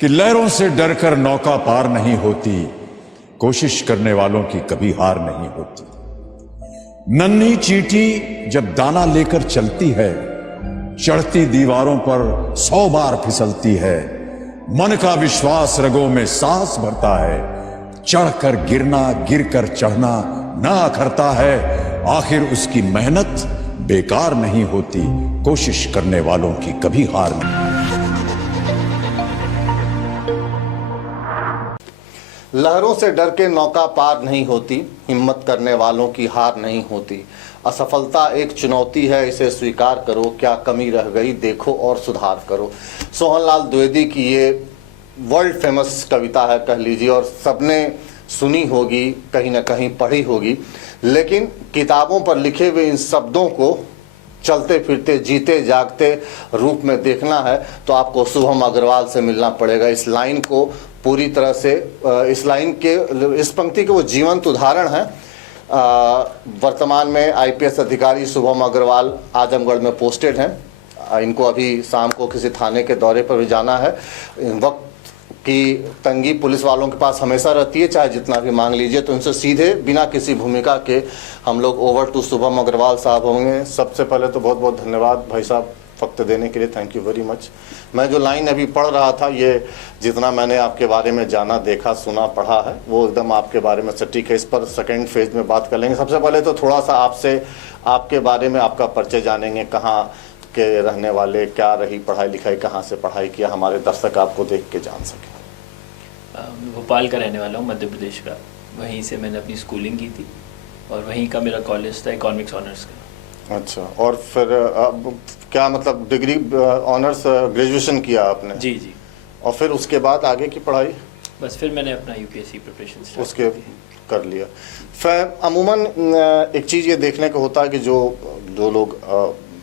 कि लहरों से डरकर नौका पार नहीं होती, कोशिश करने वालों की कभी हार नहीं होती। नन्ही चींटी जब दाना लेकर चलती है, चढ़ती दीवारों पर 100 बार फिसलती है। मन का विश्वास रगों में सांस भरता है, चढ़कर गिरना गिरकर चढ़ना ना अखरता है। आखिर उसकी मेहनत बेकार नहीं होती, कोशिश करने वालों की कभी हार नहीं। लहरों से डर के नौका पार नहीं होती, हिम्मत करने वालों की हार नहीं होती। असफलता एक चुनौती है, इसे स्वीकार करो, क्या कमी रह गई देखो और सुधार करो। सोहनलाल द्विवेदी की ये वर्ल्ड फेमस कविता है कह लीजिए, और सबने सुनी होगी, कहीं ना कहीं पढ़ी होगी। लेकिन किताबों पर लिखे हुए इन शब्दों को चलते फिरते जीते जागते रूप में देखना है तो आपको शुभम अग्रवाल से मिलना पड़ेगा। इस लाइन को पूरी तरह से, इस लाइन के, इस पंक्ति के वो जीवंत उदाहरण है। वर्तमान में आईपीएस अधिकारी शुभम अग्रवाल आजमगढ़ में पोस्टेड हैं। इनको अभी शाम को किसी थाने के दौरे पर भी जाना है। वक्त की तंगी पुलिस वालों के पास हमेशा रहती है, चाहे जितना भी मांग लीजिए। तो इनसे सीधे बिना किसी भूमिका के हम लोग ओवर टू शुभम अग्रवाल साहब होंगे। सबसे पहले तो बहुत बहुत धन्यवाद भाई साहब वक्त देने के लिए, थैंक यू वेरी मच। मैं जो लाइन अभी पढ़ रहा था, ये जितना मैंने आपके बारे में जाना, देखा, सुना, पढ़ा है, वो एकदम आपके बारे में सटीक है। इस पर सेकंड फेज में बात कर लेंगे। सबसे पहले तो थोड़ा सा आपसे आपके बारे में आपका परिचय जानेंगे। कहाँ के रहने वाले, क्या रही पढ़ाई लिखाई, कहाँ से पढ़ाई किया, हमारे दर्शक आपको देख के जान सकें। भोपाल का रहने वाला हूँ, मध्य प्रदेश का। वहीं से मैंने अपनी स्कूलिंग की थी और वहीं का मेरा कॉलेज था इकोनॉमिक्स ऑनर्स का। अच्छा, और फिर क्या मतलब डिग्री ऑनर्स ग्रेजुएशन किया आपने? जी जी। और फिर उसके बाद आगे की पढ़ाई? बस फिर मैंने अपना यूपीएससी प्रिपरेशन उसके कर लिया। फिर अमूमन एक चीज़ ये देखने को होता है कि जो लोग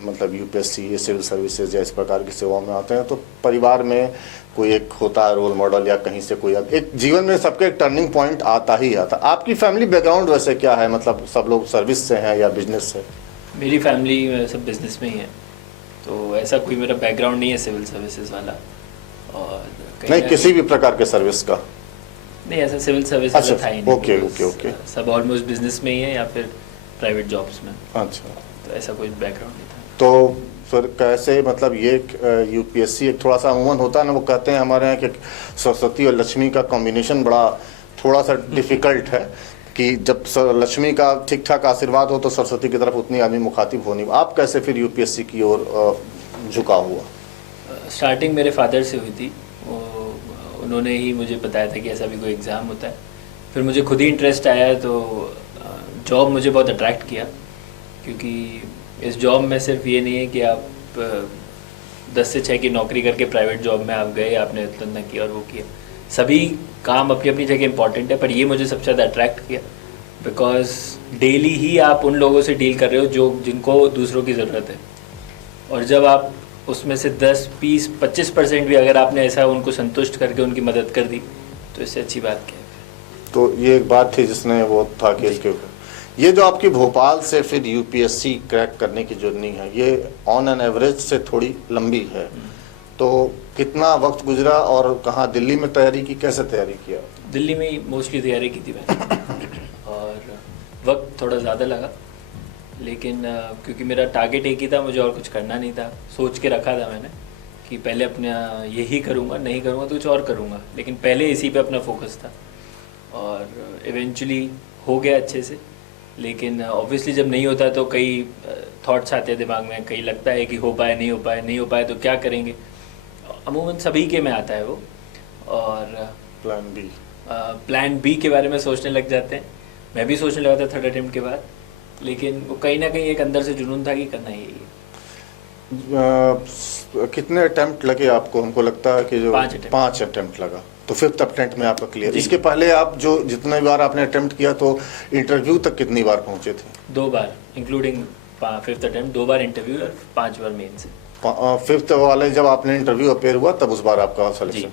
मतलब यूपीएससी, सिविल सर्विसेज या इस प्रकार की सेवाओं में आते हैं, तो परिवार में कोई एक होता है रोल मॉडल, या कहीं से कोई एक जीवन में सबके एक टर्निंग पॉइंट आता ही आता। आपकी फैमिली बैकग्राउंड वैसे क्या है? मतलब सब लोग सर्विस से हैं या बिजनेस से? मेरी फैमिली सब बिजनेस में ही है, तो ऐसा कोई मेरा बैकग्राउंड नहीं है सिविल सर्विसेज वाला। और नहीं, किसी भी प्रकार के सर्विस का नहीं, ऐसा सिविल सर्विस था ही नहीं। Okay okay okay. सब ऑलमोस्ट बिजनेस में ही है या फिर प्राइवेट जॉब्स में। अच्छा, तो ऐसा कोई बैकग्राउंड नहीं था। तो फिर कैसे, मतलब ये यूपीएससी एक थोड़ा सा अमूमन होता है ना, वो कहते हैं हमारे यहाँ कि सरस्वती और लक्ष्मी का कॉम्बिनेशन बड़ा थोड़ा सा डिफिकल्ट है, कि जब लक्ष्मी का ठीक ठाक आशीर्वाद हो तो सरस्वती की तरफ उतनी आदमी मुखातिब होनी। आप कैसे फिर यूपीएससी की ओर झुका हुआ? स्टार्टिंग मेरे फादर से हुई थी, उन्होंने ही मुझे बताया था कि ऐसा भी कोई एग्ज़ाम होता है। फिर मुझे खुद ही इंटरेस्ट आया, तो जॉब मुझे बहुत अट्रैक्ट किया, क्योंकि इस जॉब में सिर्फ ये नहीं है कि आप 10 से 6 की नौकरी करके प्राइवेट जॉब में आप गए, आपने इतना किया और वो किया। सभी काम अपनी अपनी जगह इंपॉर्टेंट है, पर ये मुझे सबसे ज़्यादा अट्रैक्ट किया बिकॉज डेली ही आप उन लोगों से डील कर रहे हो जिनको दूसरों की ज़रूरत है। और जब आप उसमें से 10, 20, 25% भी अगर आपने ऐसा उनको संतुष्ट करके उनकी मदद कर दी, तो इससे अच्छी बात क्या है। तो ये एक बात थी जिसने वो था कि इसके ये जो आपकी भोपाल से फिर यूपीएससी क्रैक करने की जर्नी है, ये ऑन एन एवरेज से थोड़ी लंबी है, तो कितना वक्त गुजरा और कहाँ? दिल्ली में तैयारी की, कैसे तैयारी किया? दिल्ली में ही मोस्टली तैयारी की थी मैंने और वक्त थोड़ा ज़्यादा लगा, लेकिन क्योंकि मेरा टारगेट एक ही था, मुझे और कुछ करना नहीं था। सोच के रखा था मैंने कि पहले अपना यही करूँगा, नहीं करूँगा तो कुछ और करूँगा, लेकिन पहले इसी पे अपना फोकस था और इवेंचुअली हो गया अच्छे से। लेकिन ऑब्वियसली जब नहीं होता तो कई थॉट्स आते हैं दिमाग में, कई लगता है कि हो पाए, नहीं हो पाए, नहीं हो पाए तो क्या करेंगे। अमूमन सभी के में आता है वो, और प्लान बी के बारे में सोचने लग जाते हैं। मैं भी सोचने लगा था थर्ड अटेम्प्ट के बाद, लेकिन वो कहीं ना कहीं एक अंदर से जुनून था कि करना ही है। कितने अटेम्प्ट लगे आपको? हमको लगता है कि जो 5 अटेम्प्ट लगा, तो 5th अटेम्प्ट में आपका क्लियर। इसके पहले आप जो जितने बार आपने अटेम्प्ट किया, तो इंटरव्यू तक कितनी बार पहुंचे थे? 2 बार, इंक्लूडिंग 5th अटेम्प्ट, 2 बार इंटरव्यू और 5 बार मेन से। 5th वाले जब आपने इंटरव्यू अपेयर हुआ तब उस बार आपका सिलेक्शन।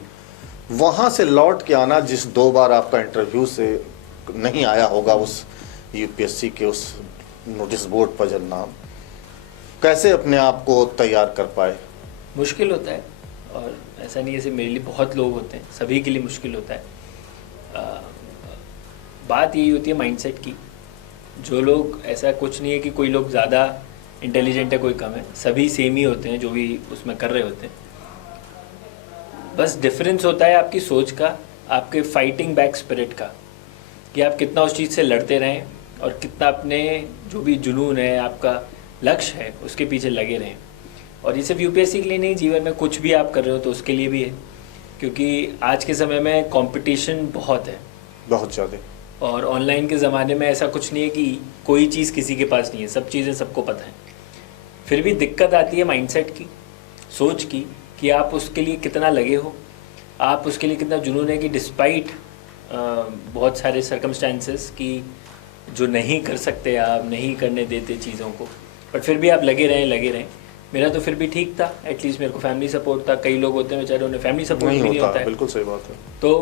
वहाँ से लौट के आना, जिस 2 बार आपका इंटरव्यू से नहीं आया होगा उस यूपीएससी के उस नोटिस बोर्ड पर जब नाम, कैसे अपने आप को तैयार कर पाए? मुश्किल होता है और ऐसा नहीं है सिर्फ मेरे लिए, बहुत लोग होते हैं, सभी के लिए मुश्किल होता है। बात यही होती है माइंडसेट की। जो लोग, ऐसा कुछ नहीं है कि कोई लोग ज़्यादा इंटेलिजेंट है कोई कम है, सभी सेम ही होते हैं जो भी उसमें कर रहे होते हैं। बस डिफरेंस होता है आपकी सोच का, आपके फाइटिंग बैक स्पिरिट का, कि आप कितना उस चीज़ से लड़ते रहें और कितना अपने जो भी जुनून है, आपका लक्ष्य है, उसके पीछे लगे रहें। और ये सिर्फ यूपीएससी के लिए नहीं, जीवन में कुछ भी आप कर रहे हो तो उसके लिए भी है, क्योंकि आज के समय में कंपटीशन बहुत है, बहुत ज़्यादा। और ऑनलाइन के ज़माने में ऐसा कुछ नहीं है कि कोई चीज़ किसी के पास नहीं है, सब चीज़ें सबको पता है। फिर भी दिक्कत आती है माइंडसेट की, सोच की, कि आप उसके लिए कितना लगे हो, आप उसके लिए कितना जुनून है कि डिस्पाइट बहुत सारे सर्कमस्टेंसेस की जो नहीं कर सकते, आप नहीं करने देते चीज़ों को, बट फिर भी आप लगे रहें। मेरा तो फिर भी ठीक था, एटलीस्ट मेरे को फैमिली सपोर्ट था। कई लोग होते हैं बेचारे, उन्हें फैमिली सपोर्ट भी नहीं होता है। बिल्कुल सही बात है। तो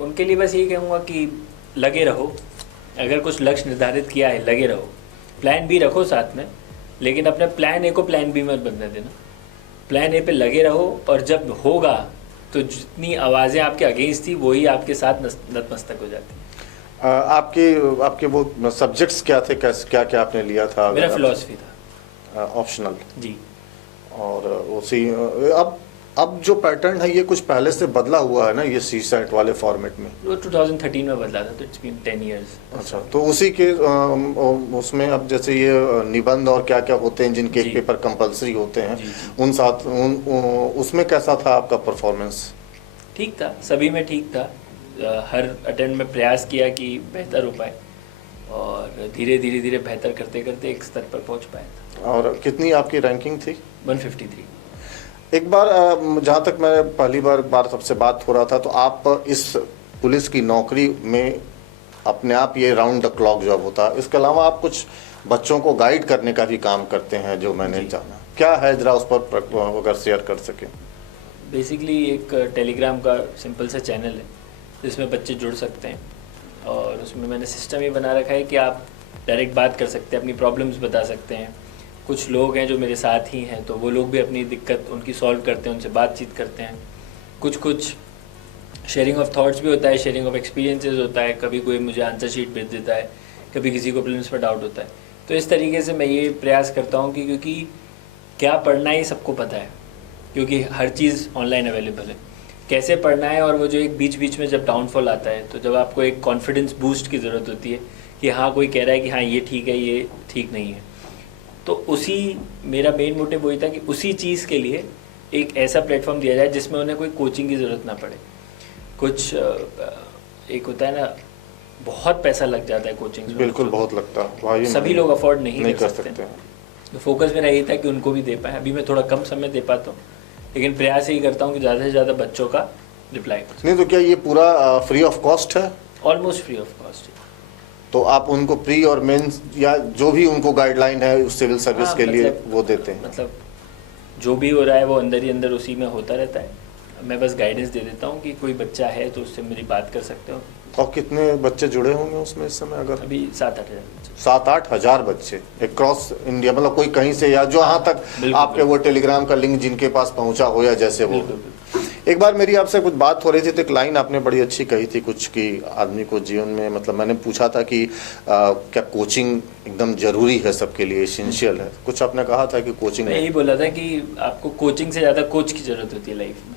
उनके लिए बस यही कहूँगा कि लगे रहो, अगर कुछ लक्ष्य निर्धारित किया है लगे रहो, प्लान बी रखो साथ में, लेकिन अपने प्लान ए को प्लान बी मत बनने देना, प्लान ए पे लगे रहो। और जब होगा तो जितनी आवाज़ें आपके अगेंस्ट थी वही आपके साथ नतमस्तक हो जाती। आपके वो सब्जेक्ट्स क्या थे, क्या क्या आपने लिया था? मेरा फिलॉसफी था, ऑप्शनल जी। और उसी अब जो पैटर्न है ये कुछ पहले से बदला हुआ है ना, ये सी सेट वाले फॉर्मेट में? वो 2013 में बदला था, तो इट्स बीन 10 इयर्स। अच्छा, तो उसी के उसमें अब जैसे ये निबंध और क्या क्या होते हैं जिनके पेपर कंपलसरी होते हैं, उन साथ उसमें कैसा था आपका परफॉर्मेंस? ठीक था, सभी में ठीक था। हर अटेम्प्ट में प्रयास किया कि बेहतर हो पाए, और धीरे बेहतर करते करते एक स्तर पर पहुंच पाया था। और कितनी आपकी रैंकिंग थी? 153। एक बार जहाँ तक मैं पहली बार सबसे बात हो रहा था, तो आप इस पुलिस की नौकरी में अपने आप ये राउंड द क्लॉक जॉब होता है, इसके अलावा आप कुछ बच्चों को गाइड करने का भी काम करते हैं जो मैंने जाना, क्या है जरा उस पर अगर शेयर कर सकें? बेसिकली एक टेलीग्राम का सिंपल सा चैनल है जिसमें बच्चे जुड़ सकते हैं, और उसमें मैंने सिस्टम ये बना रखा है कि आप डायरेक्ट बात कर सकते हैं, अपनी प्रॉब्लम्स बता सकते हैं। कुछ लोग हैं जो मेरे साथ ही हैं, तो वो लोग भी अपनी दिक्कत उनकी सॉल्व करते हैं, उनसे बातचीत करते हैं। कुछ शेयरिंग ऑफ थॉट्स भी होता है, शेयरिंग ऑफ एक्सपीरियंसेस होता है। कभी कोई मुझे आंसर शीट भेज देता है, कभी किसी को प्रीलिम्स पर डाउट होता है। तो इस तरीके से मैं ये प्रयास करता हूँ कि क्योंकि क्या पढ़ना है सबको पता है, क्योंकि हर चीज़ ऑनलाइन अवेलेबल है, कैसे पढ़ना है। और वो जो एक बीच में जब डाउनफॉल आता है, तो जब आपको एक कॉन्फिडेंस बूस्ट की ज़रूरत होती है कि हाँ कोई कह रहा है कि हाँ ये ठीक है, ये ठीक नहीं है, तो उसी मेरा मेन मोटिव वही था कि उसी चीज़ के लिए एक ऐसा प्लेटफॉर्म दिया जाए जिसमें उन्हें कोई कोचिंग की ज़रूरत ना पड़े। कुछ एक होता है ना, बहुत पैसा लग जाता है कोचिंग, बिल्कुल बहुत लगता है, सभी लोग अफोर्ड नहीं कर सकते हैं। तो फोकस मेरा यही था कि उनको भी दे पाए। अभी मैं थोड़ा कम समय दे पाता हूँ, लेकिन प्रयास यही करता हूँ कि ज़्यादा से ज़्यादा बच्चों का रिप्लाई कर। नहीं तो क्या ये पूरा फ्री ऑफ कॉस्ट है? Almost free of cost. तो आप उनको प्री और मेंस या जो भी उनको गाइडलाइन है उस सिविल सर्विस के लिए वो देते हैं? मतलब जो भी हो रहा है वो अंदर ही अंदर उसी में होता रहता है। मैं बस गाइडेंस दे देता हूँ कि कोई बच्चा है तो उससे मेरी बात कर सकते हो। और कितने बच्चे जुड़े होंगे उसमें इस समय? अगर अभी 7-8 हज़ार 7-8 हज़ार बच्चे अक्रॉस इंडिया, मतलब कोई कहीं से या जो यहाँ तक आपके वो टेलीग्राम का लिंक जिनके पास पहुँचा हो या जैसे वो। एक बार मेरी आपसे कुछ बात हो रही थी तो एक लाइन आपने बड़ी अच्छी कही थी कुछ कि आदमी को जीवन में, मतलब मैंने पूछा था कि क्या कोचिंग एकदम जरूरी है सबके लिए, एसेंशियल है? कुछ आपने कहा था कि कोचिंग, मैं यही बोला था कि आपको कोचिंग से ज़्यादा कोच की ज़रूरत होती है लाइफ में।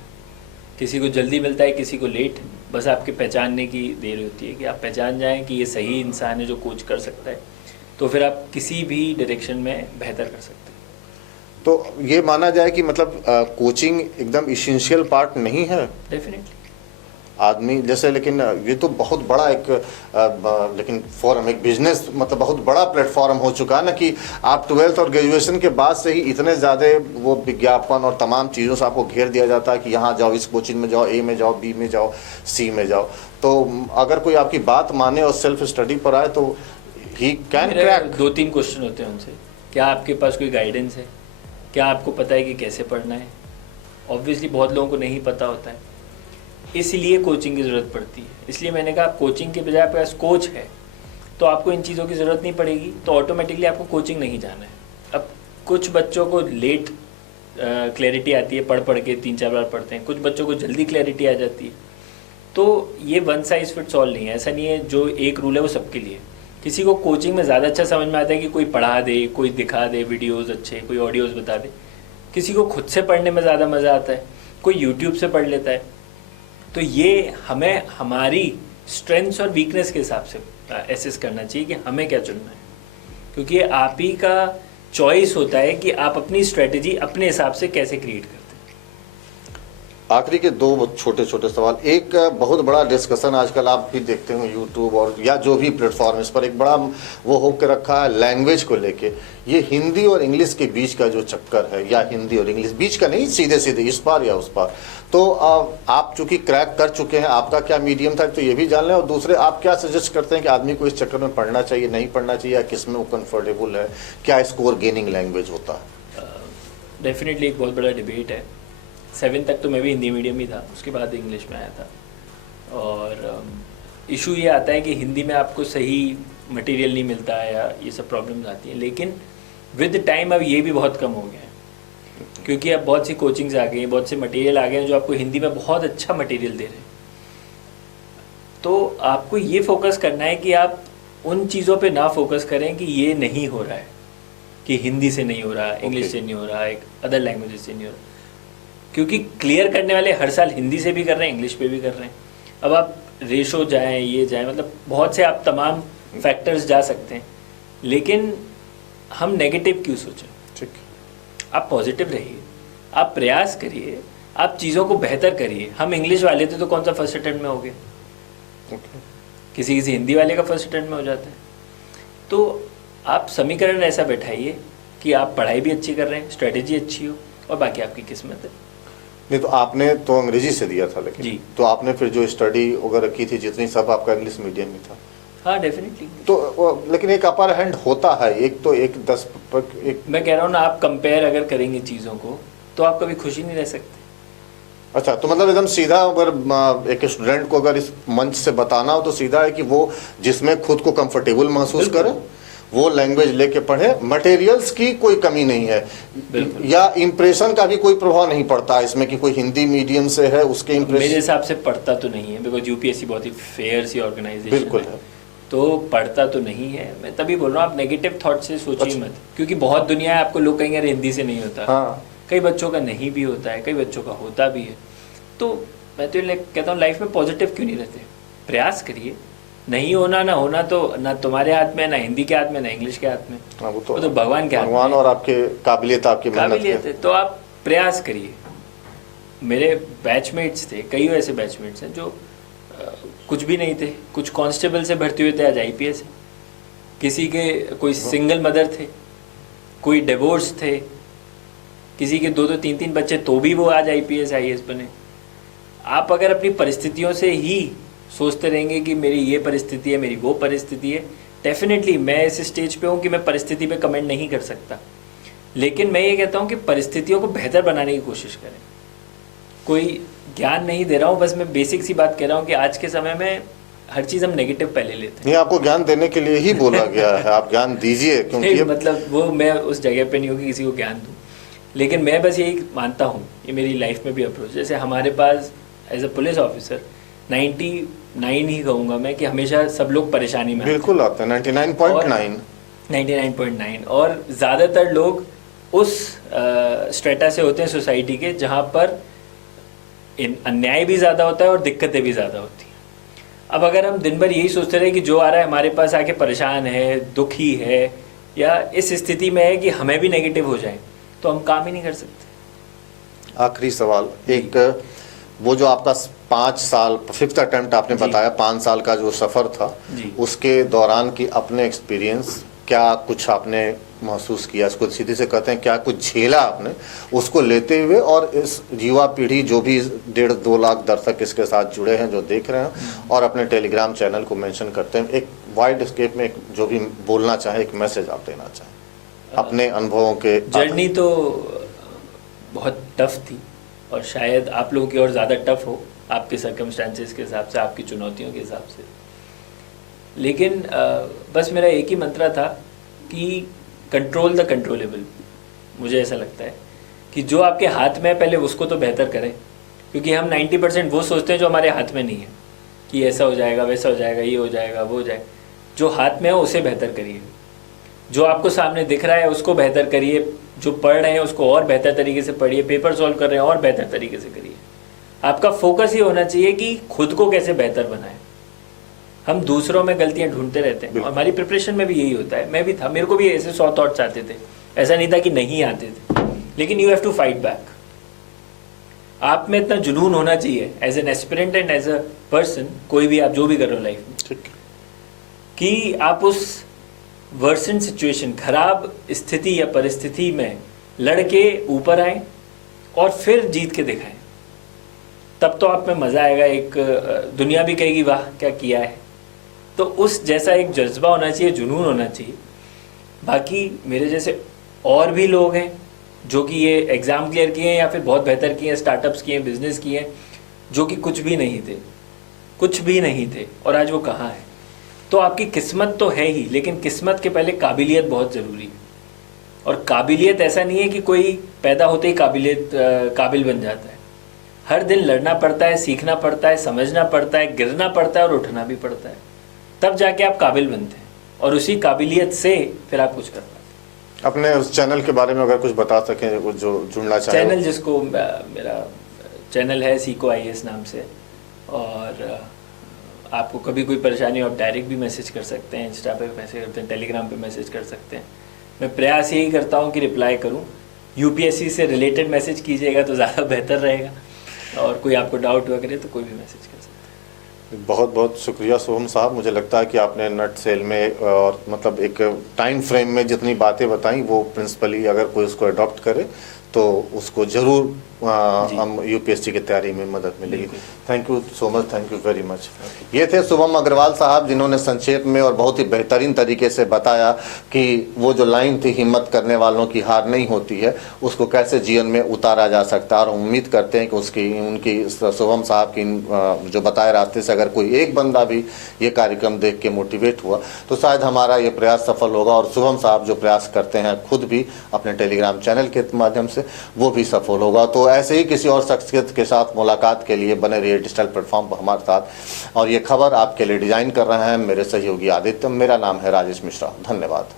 किसी को जल्दी मिलता है, किसी को लेट, बस आपके पहचानने की देर होती है कि आप पहचान जाएं कि ये सही इंसान है जो कोच कर सकता है, तो फिर आप किसी भी डायरेक्शन में बेहतर कर सकते हैं। तो ये माना जाए कि मतलब कोचिंग एकदम इसेंशियल पार्ट नहीं है? डेफिनेटली आदमी जैसे, लेकिन ये तो बहुत बड़ा एक लेकिन फॉर्म, एक बिजनेस, मतलब बहुत बड़ा प्लेटफॉर्म हो चुका है ना कि आप 12th और ग्रेजुएशन के बाद से ही इतने ज़्यादा वो विज्ञापन और तमाम चीज़ों से आपको घेर दिया जाता है कि यहाँ जाओ, इस कोचिंग में जाओ, ए में जाओ, बी में जाओ, सी में जाओ। तो अगर कोई आपकी बात माने और सेल्फ स्टडी पर आए तो ही कैन क्रैक। 2-3 क्वेश्चन होते हैं उनसे, क्या आपके पास कोई गाइडेंस है, क्या आपको पता है कि कैसे पढ़ना है? ऑब्वियसली बहुत लोगों को नहीं पता होता है, इसलिए कोचिंग की ज़रूरत पड़ती है। इसलिए मैंने कहा कोचिंग के बजाय आपके पास कोच है तो आपको इन चीज़ों की ज़रूरत नहीं पड़ेगी, तो ऑटोमेटिकली आपको कोचिंग नहीं जाना है। अब कुछ बच्चों को लेट क्लैरिटी आती है, पढ़ के 3-4 बार पढ़ते हैं, कुछ बच्चों को जल्दी क्लैरिटी आ जाती है। तो ये वन साइज फिट्स ऑल नहीं है, ऐसा नहीं है जो एक रूल है वो सबके लिए। किसी को कोचिंग में ज़्यादा अच्छा समझ में आता है कि कोई पढ़ा दे, कोई दिखा दे वीडियोस अच्छे, कोई ऑडियोज़ बता दे। किसी को खुद से पढ़ने में ज़्यादा मज़ा आता है, कोई यूट्यूब से पढ़ लेता है। तो ये हमें हमारी स्ट्रेंथ्स और वीकनेस के हिसाब से एसेस करना चाहिए कि हमें क्या चुनना है, क्योंकि ये आप ही का चॉइस होता है कि आप अपनी स्ट्रेटजी अपने हिसाब से कैसे क्रिएट करते हैं। आखिरी के दो छोटे छोटे सवाल। एक बहुत बड़ा डिस्कशन आजकल आप भी देखते हो यूट्यूब और या जो भी प्लेटफॉर्म इस पर एक बड़ा वो होकर रखा है लैंग्वेज को लेके, ये हिंदी और इंग्लिश के बीच का जो चक्कर है, या हिंदी और इंग्लिश बीच का नहीं, सीधे सीधे इस पार या उस पार। तो आप चूंकि क्रैक कर चुके हैं, आपका क्या मीडियम था तो ये भी जान लें, और दूसरे आप क्या सजेस्ट करते हैं कि आदमी को इस चक्कर में पढ़ना चाहिए, नहीं पढ़ना चाहिए, या किस में वो कंफर्टेबल है, क्या स्कोर गेनिंग लैंग्वेज होता है? डेफिनेटली एक बहुत बड़ा डिबेट है। 7 तक तो मैं भी हिंदी मीडियम ही था, उसके बाद इंग्लिश में आया था। और इशू ये आता है कि हिंदी में आपको सही मटेरियल नहीं मिलता है या ये सब प्रॉब्लम्स आती हैं, लेकिन विद टाइम अब ये भी बहुत कम हो गया है, क्योंकि अब बहुत सी कोचिंग्स आ गई हैं, बहुत से मटेरियल आ गए हैं जो आपको हिंदी में बहुत अच्छा मटेरियल दे रहे हैं। तो आपको ये फोकस करना है कि आप उन चीज़ों पे ना फोकस करें कि ये नहीं हो रहा है, कि हिंदी से नहीं हो रहा, इंग्लिश से नहीं हो रहा, एक अदर लैंग्वेज से नहीं हो रहा, क्योंकि क्लियर करने वाले हर साल हिंदी से भी कर रहे हैं, इंग्लिश पे भी कर रहे हैं। अब आप रेशो जाएं, ये जाएं, मतलब बहुत से आप तमाम फैक्टर्स जा सकते हैं, लेकिन हम नेगेटिव क्यों सोचें? ठीक, आप पॉजिटिव रहिए, आप प्रयास करिए, आप चीज़ों को बेहतर करिए। हम इंग्लिश वाले थे तो कौन सा फर्स्ट अटेम्प्ट में हो गए, किसी हिंदी वाले का फर्स्ट अटेम्प्ट में हो जाता है। तो आप समीकरण ऐसा बैठाइए कि आप पढ़ाई भी अच्छी कर रहे हैं, स्ट्रेटेजी अच्छी हो, और बाकी आपकी किस्मत है। नहीं तो आपने तो अंग्रेजी से दिया था, लेकिन जी। तो आपने फिर जो स्टडी वगैरह की थी जितनी, सब आपका इंग्लिश मीडियम में था? हाँ डेफिनेटली। तो लेकिन एक अपर हैंड होता है, एक तो एक 10 एक। मैं कह रहा हूँ ना, आप कंपेयर अगर करेंगे चीज़ों को तो आप कभी खुशी नहीं रह सकते। अच्छा, तो मतलब एकदम सीधा अगर एक स्टूडेंट को अगर इस मंच से बताना हो तो सीधा है कि वो जिसमें खुद को कंफर्टेबल महसूस करे वो लैंग्वेज लेके पढ़े। मटेरियल्स की कोई कमी नहीं है, या इम्प्रेशन का भी कोई प्रभाव नहीं पड़ता इसमें कि कोई हिंदी मीडियम से है उसके इम्प्रेशन? मेरे हिसाब से पढ़ता तो नहीं है, बिकॉज यूपीएससी बहुत ही फेयर सी ऑर्गेनाइजेशन बिल्कुल है, तो पढ़ता तो नहीं है। मैं तभी बोल रहा हूँ, आप नेगेटिव थॉट से सोचिए मत, क्योंकि बहुत दुनिया है, आपको लोग कहेंगे अरे हिंदी से नहीं होता। हाँ। कई बच्चों का नहीं भी होता है, कई बच्चों का होता भी है। तो मैं तो कहता हूँ लाइफ में पॉजिटिव क्यों नहीं रहते, प्रयास करिए। नहीं होना ना होना तो ना तुम्हारे हाथ में, ना हिंदी के हाथ में, ना इंग्लिश के हाथ में, वो तो भगवान के हाथ में, भगवान और आपके काबिलियत, आपकी मेहनत है। तो आप प्रयास करिए। मेरे बैचमेट्स थे, कई ऐसे बैचमेट्स हैं जो कुछ भी नहीं थे, कुछ कांस्टेबल से भर्ती हुए थे, आज आईपीएस है। किसी के कोई सिंगल मदर थे, कोई डिवोर्स थे, किसी के 2-2, 3-3 बच्चे, तो भी वो आज आईपीएस आईएएस बने। आप अगर अपनी परिस्थितियों से ही सोचते रहेंगे कि मेरी ये परिस्थिति है, मेरी वो परिस्थिति है, डेफिनेटली मैं इस स्टेज पे हूँ कि मैं परिस्थिति पे कमेंट नहीं कर सकता, लेकिन मैं ये कहता हूँ कि परिस्थितियों को बेहतर बनाने की कोशिश करें। कोई ज्ञान नहीं दे रहा हूँ, बस मैं बेसिक सी बात कह रहा हूँ कि आज के समय में हर चीज़ हम नेगेटिव पहले लेते हैं। नहीं, आपको ज्ञान देने के लिए ही बोला गया है, आप ज्ञान दीजिए, क्योंकि मतलब वो मैं उस जगह पे नहीं हूँ कि किसी को ज्ञान दूँ, लेकिन मैं बस यही मानता हूँ, ये मेरी लाइफ में भी अप्रोच। जैसे हमारे पास एज अ पुलिस ऑफिसर 99 ही कहूँगा मैं कि हमेशा सब लोग परेशानी में बिल्कुल आते हैं, 99.9 और ज़्यादातर लोग उस स्ट्रेटा से होते हैं सोसाइटी के जहाँ पर अन्याय भी ज़्यादा होता है और दिक्कतें भी ज़्यादा होती हैं। अब अगर हम दिन भर यही सोचते रहे कि जो आ रहा है हमारे पास आके परेशान है, दुखी है, या इस स्थिति में है कि हमें भी नेगेटिव हो जाए, तो हम काम ही नहीं कर सकते। आखिरी सवाल, एक वो जो आपका 5 साल 5th अटेम्प्ट आपने बताया, 5 साल का जो सफ़र था, उसके दौरान की अपने एक्सपीरियंस, क्या कुछ आपने महसूस किया, इसको सीधे से कहते हैं, क्या कुछ झेला आपने उसको लेते हुए, और इस युवा पीढ़ी जो भी 1.5-2 लाख दर्शक इसके साथ जुड़े हैं, जो देख रहे हैं और अपने टेलीग्राम चैनल को मेंशन करते हैं, एक वाइड स्केप में जो भी बोलना चाहे, एक मैसेज आप देना चाहें अपने अनुभवों के? जर्नी तो बहुत टफ थी और शायद आप लोगों की और ज़्यादा टफ हो, आपके सर्कमस्टेंसेस के हिसाब से, आपकी चुनौतियों के हिसाब से, लेकिन बस मेरा एक ही मंत्र था कि कंट्रोल द कंट्रोलेबल। मुझे ऐसा लगता है कि जो आपके हाथ में है पहले उसको तो बेहतर करें, क्योंकि हम 90% वो सोचते हैं जो हमारे हाथ में नहीं है, कि ऐसा हो जाएगा, वैसा हो जाएगा, ये हो जाएगा, वो हो जाएगा। जो हाथ में है उसे बेहतर करिए, जो आपको सामने दिख रहा है उसको बेहतर करिए, जो पढ़ रहे हैं उसको और बेहतर तरीके से पढ़िए, पेपर सॉल्व कर रहे हैं और बेहतर तरीके से करिए। आपका फोकस ये होना चाहिए कि खुद को कैसे बेहतर बनाएं। हम दूसरों में गलतियां ढूंढते रहते हैं, और हमारी प्रिपरेशन में भी यही होता है। मैं भी था, मेरे को भी ऐसे 100 थॉट्स आते थे, ऐसा नहीं था कि नहीं आते थे, लेकिन you have to fight back. आप में इतना जुनून होना चाहिए as an aspirant and as a person, कोई भी आप जो भी कर रहे हो लाइफ में, कि आप उस वर्सन सिचुएशन, खराब स्थिति या परिस्थिति में लड़के ऊपर आए और फिर जीत के दिखाएं। तब तो आप में मज़ा आएगा, एक दुनिया भी कहेगी वाह क्या किया है। तो उस जैसा एक जज्बा होना चाहिए, जुनून होना चाहिए। बाकी मेरे जैसे और भी लोग हैं जो कि ये एग्ज़ाम क्लियर किए हैं या फिर बहुत बेहतर किए हैं, स्टार्टअप्स किए हैं, बिजनेस किए हैं, जो कि कुछ भी नहीं थे और आज वो कहाँ हैं। तो आपकी किस्मत तो है ही, लेकिन किस्मत के पहले काबिलियत बहुत ज़रूरी है। और काबिलियत ऐसा नहीं है कि कोई पैदा होते ही काबिल बन जाता है। हर दिन लड़ना पड़ता है, सीखना पड़ता है, समझना पड़ता है, गिरना पड़ता है और उठना भी पड़ता है, तब जाके आप काबिल बनते हैं, और उसी काबिलियत से फिर आप कुछ कर पाते हैं। अपने उस चैनल के बारे में अगर कुछ बता सकें, जो जुड़ना चाहे। चैनल जिसको मेरा चैनल है सीको IAS नाम से, और आपको कभी कोई परेशानी हो आप डायरेक्ट भी मैसेज कर सकते हैं, इंस्टा पे मैसेज करते हैं, टेलीग्राम पे मैसेज कर सकते हैं। मैं प्रयास यही करता हूँ कि रिप्लाई करूँ। UPSC से रिलेटेड मैसेज कीजिएगा तो ज़्यादा बेहतर रहेगा, और कोई आपको डाउट हुआ करे तो कोई भी मैसेज कर सकते हैं। बहुत बहुत शुक्रिया शुभम साहब। मुझे लगता है कि आपने नट सेल में और मतलब एक टाइम फ्रेम में जितनी बातें बताई, वो प्रिंसिपली अगर कोई उसको अडॉप्ट करे तो उसको ज़रूर हम UPSC की तैयारी में मदद मिलेगी। Thank you so much, thank you very much. ये थे शुभम अग्रवाल साहब, जिन्होंने संक्षेप में और बहुत ही बेहतरीन तरीके से बताया कि वो जो लाइन थी, हिम्मत करने वालों की हार नहीं होती है, उसको कैसे जीवन में उतारा जा सकता है। और उम्मीद करते हैं कि उनकी शुभम साहब की जो बताए रास्ते से अगर कोई एक बंदा भी ये कार्यक्रम देख के मोटिवेट हुआ तो शायद हमारा ये प्रयास सफल होगा। और शुभम साहब जो प्रयास करते हैं खुद भी अपने टेलीग्राम चैनल के माध्यम से, वो भी सफल होगा। तो ऐसे ही किसी और शख्सियत के साथ मुलाकात के लिए बने रहिए डिजिटल प्लेटफॉर्म पर हमारे साथ। और ये खबर आपके लिए डिजाइन कर रहे हैं मेरे सहयोगी आदित्य। मेरा नाम है राजेश मिश्रा। धन्यवाद।